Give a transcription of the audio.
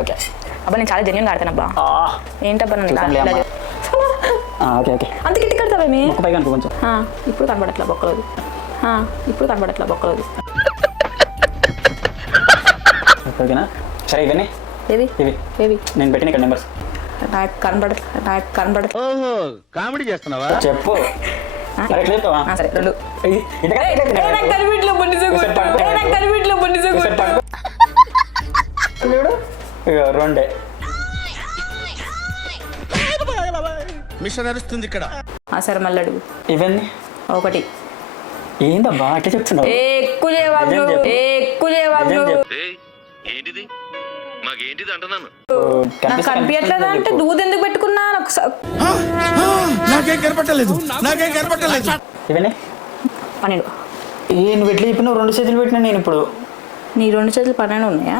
Okay అబ్బా నేను చాలా జెన్యున్ ఆడతాను అబ్బా. ఏంటబ్బా నన్ను ఓకే ఓకే అంత గిట్టి కడతావేమి పైగా అనుకో కొంచెం. ఇప్పుడు కనబడట్లా బొక్కలేదు. ఇప్పుడు కనబడట్లా బొక్కలేదు. ఓకేనా సరే ఇవన్నీ ఏవి ఇవి ఏవి నేను పెట్టిన ఇక్కడ నెంబర్స్ నాకు కనబడట్లా. ఓహో కామెడీ చేస్తున్నావా? చెప్పు. అరే ఎట్లా చెప్తావా? సరే 2 రెండే మిషన్ నడుస్తుంది ఇక్కడ. సరే మళ్ళీ అడుగు. ఇవన్నీ 1 ఏందబ్బా అట్లా చెప్తున్నావు? ఎక్కువ చేయవాకు. ఏంటిది మాకేంటిది అంటున్నాను. నాకు కనిపించట్లేదా అంటే దూది ఎందుకు పెట్టుకున్నా నాకు నాకేం కనపట్టలేదు. ఇవన్నీ 12. నువ్వు ఎట్లా చెప్పినావు? 2 చేతులు పెట్టినా నేను ఇప్పుడు. నీ 2 చేతులు 12 ఉన్నాయా?